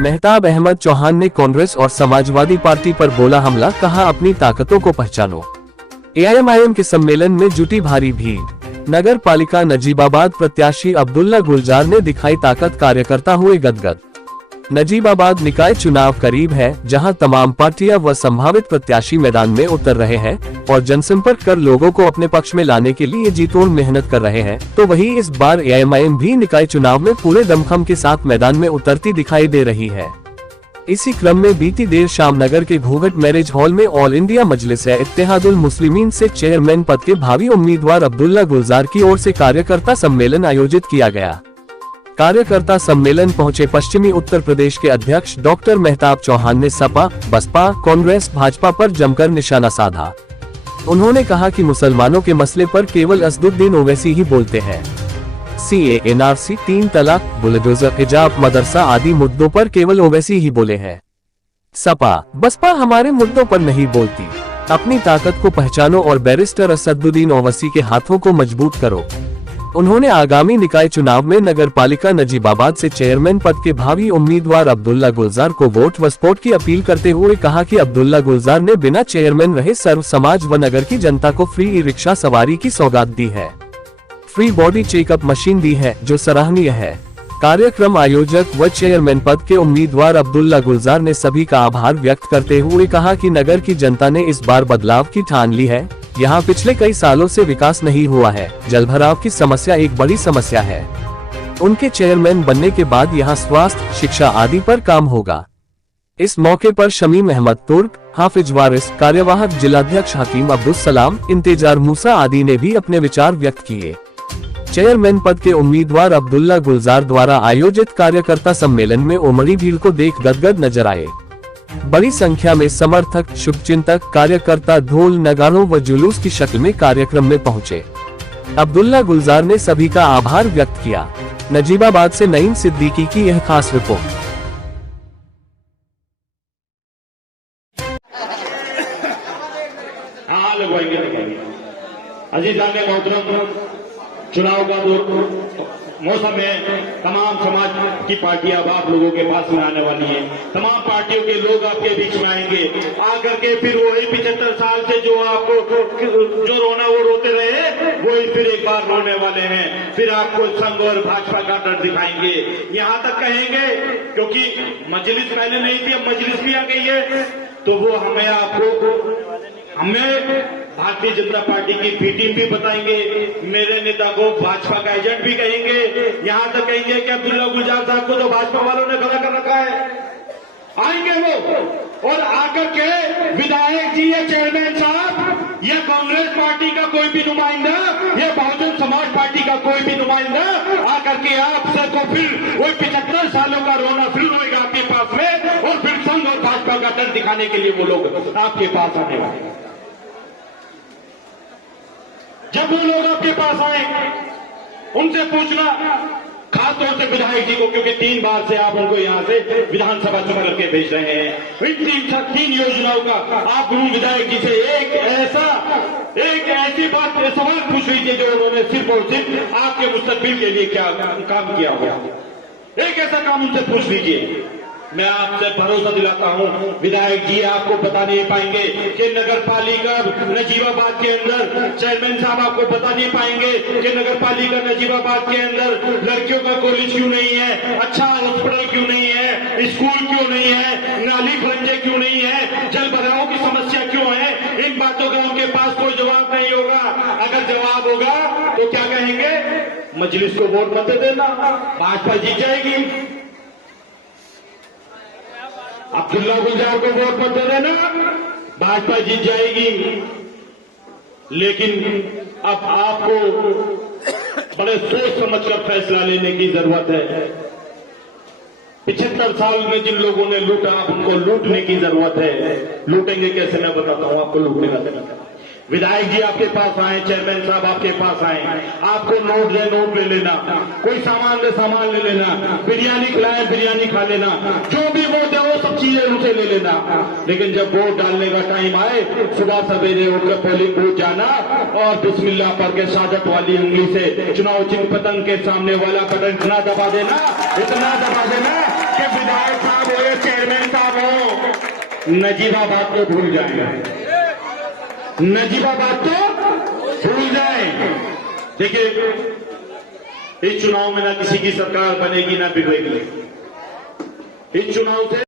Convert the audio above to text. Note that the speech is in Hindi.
मेहताब अहमद चौहान ने कांग्रेस और समाजवादी पार्टी पर बोला हमला, कहा अपनी ताकतों को पहचानो। एआईएमआईएम के सम्मेलन में जुटी भारी भीड़। नगर पालिका नजीबाबाद प्रत्याशी अब्दुल्ला गुलजार ने दिखाई ताकत, कार्यकर्ता हुए गदगद। नजीबाबाद निकाय चुनाव करीब है, जहां तमाम पार्टियां व संभावित प्रत्याशी मैदान में उतर रहे हैं और जनसंपर्क कर लोगों को अपने पक्ष में लाने के लिए जी तोड़ मेहनत कर रहे हैं। तो वहीं इस बार एआईएमआईएम भी निकाय चुनाव में पूरे दमखम के साथ मैदान में उतरती दिखाई दे रही है। इसी क्रम में बीती देर शाम नगर के घूंघट मैरिज हॉल में ऑल इंडिया मजलिस-ए-इत्तेहादुल मुस्लिमीन से चेयरमैन पद के भावी उम्मीदवार अब्दुल्ला गुलजार की ओर से कार्यकर्ता सम्मेलन आयोजित किया गया। कार्यकर्ता सम्मेलन पहुंचे पश्चिमी उत्तर प्रदेश के अध्यक्ष डॉक्टर मेहताब चौहान ने सपा, बसपा, कांग्रेस, भाजपा पर जमकर निशाना साधा। उन्होंने कहा कि मुसलमानों के मसले पर केवल असदुद्दीन ओवैसी ही बोलते हैं। सीए, एनआरसी, 3 तलाक, बुलडोजर, हिजाब, मदरसा आदि मुद्दों पर केवल ओवैसी ही बोले हैं। सपा, बसपा हमारे मुद्दों पर नहीं बोलती। अपनी ताकत को पहचानो और बैरिस्टर असदुद्दीन ओवैसी के हाथों को मजबूत करो। उन्होंने आगामी निकाय चुनाव में नगर पालिका नजीबाबाद से चेयरमैन पद के भावी उम्मीदवार अब्दुल्ला गुलजार को वोट व सपोर्ट की अपील करते हुए कहा कि अब्दुल्ला गुलजार ने बिना चेयरमैन रहे सर्व समाज व नगर की जनता को फ्री ई रिक्शा सवारी की सौगात दी है, फ्री बॉडी चेकअप मशीन दी है, जो सराहनीय है। कार्यक्रम आयोजक व चेयरमैन पद के उम्मीदवार अब्दुल्ला गुलजार ने सभी का आभार व्यक्त करते हुए कहा कि नगर की जनता ने इस बार बदलाव की ठान ली है। यहाँ पिछले कई सालों से विकास नहीं हुआ है, जलभराव की समस्या एक बड़ी समस्या है। उनके चेयरमैन बनने के बाद यहाँ स्वास्थ्य, शिक्षा आदि पर काम होगा। इस मौके पर शमीम अहमद तुर्क, हाफिज वारिस, कार्यवाहक जिलाध्यक्ष हकीम अब्दुल सलाम, इंतजार मूसा आदि ने भी अपने विचार व्यक्त किए। चेयरमैन पद के उम्मीदवार अब्दुल्ला गुलजार द्वारा आयोजित कार्यकर्ता सम्मेलन में उमड़ी भीड़ को देख गदगद नजर आए। बड़ी संख्या में समर्थक, शुभचिंतक, कार्यकर्ता ढोल, नगाड़ों व जुलूस की शक्ल में कार्यक्रम में पहुंचे। अब्दुल्ला गुलजार ने सभी का आभार व्यक्त किया। नजीबाबाद से नईम सिद्दीकी की यह खास रिपोर्ट। अजीज़ाने मोहतरम, चुनाव का मौसम है। तमाम समाज की पार्टियां अब आप लोगों के पास में आने वाली हैं। तमाम पार्टियों के लोग आपके बीच में आएंगे, आकर के फिर वही 75 साल से जो आपको जो रोना वो रोते रहे, वही फिर एक बार रोने वाले हैं। फिर आपको संघ और भाजपा का डर दिखाएंगे, यहाँ तक कहेंगे, क्योंकि मजलिस पहले नहीं थी, अब मजलिस भी आ गई है। तो वो हमें भारतीय जनता पार्टी की बी टीम भी बताएंगे, मेरे नेता को भाजपा का एजेंट भी कहेंगे। यहां तक कहेंगे कि अब्दुल्ला गुलजार साहब को तो भाजपा वालों ने खड़ा कर रखा है। आएंगे वो और आकर के विधायक जी, या चेयरमैन साहब, या कांग्रेस पार्टी का कोई भी नुमाइंदा, या बहुजन समाज पार्टी का कोई भी नुमाइंदा आकर के आप सबको फिर वही 75 सालों का रोना फिर रोएगा आपके पास में, और फिर संघ और भाजपा का डर दिखाने के लिए वो लोग आपके पास आने वाले हैं। जब वो लोग आपके पास आए, उनसे पूछना, खासतौर से विधायक जी को, क्योंकि 3 बार से आप उनको यहां से विधानसभा चुन करके भेज रहे हैं। इन 3 योजनाओं का आप उन विधायक जी से एक ऐसी बात सवाल पूछ लीजिए जो उन्होंने सिर्फ और सिर्फ आपके मुस्तकबिल के लिए क्या काम किया हुआ। एक ऐसा काम उनसे पूछ लीजिए। मैं आपसे भरोसा दिलाता हूं, विधायक जी आपको बता नहीं पाएंगे कि नगर पालिका नजीबाबाद के अंदर, चेयरमैन साहब आपको बता नहीं पाएंगे कि नगर पालिका नजीबाबाद के अंदर लड़कियों का कॉलेज क्यों नहीं है, अच्छा हॉस्पिटल क्यों नहीं है, स्कूल क्यों नहीं है, नाली खंजे क्यों नहीं है, जल भराव की समस्या क्यों है। इन बातों का उनके पास कोई जवाब नहीं होगा। अगर जवाब होगा तो क्या कहेंगे, मजलिस को वोट मत देना, भाजपा जीत जाएगी। अब्दुल्ला गुलजार को वोट मत देना, भाजपा जीत जाएगी। लेकिन अब आपको बड़े सोच समझकर फैसला लेने की जरूरत है। 75 साल में जिन लोगों ने लूटा, उनको लूटने की जरूरत है। लूटेंगे कैसे, मैं बताता हूं आपको लूटने का तरीका। विधायक जी आपके पास आए, चेयरमैन साहब आपके पास आए, आपको नोट दे नोट ले लेना, कोई सामान दे सामान ले लेना, बिरयानी खिलाए बिरयानी खा लेना, जो भी वोट है वो सब चीजें उनसे ले लेना। लेकिन जब वोट डालने का टाइम आए, सुबह सवेरे उठकर पोलिंग बूथ जाना और बिस्मिल्लाह पढ़ के शहादत वाली उंगली से चुनाव चिन्ह पतंग के सामने वाला बटन इतना दबा देना कि विधायक साहब हो या चेयरमैन साहब हो, नजीबाबाद को भूल जाएंगे, नजीबाबाद तो भूल जाए। देखिए, इस चुनाव में ना किसी की सरकार बनेगी ना बिगड़ेगी। इस चुनाव से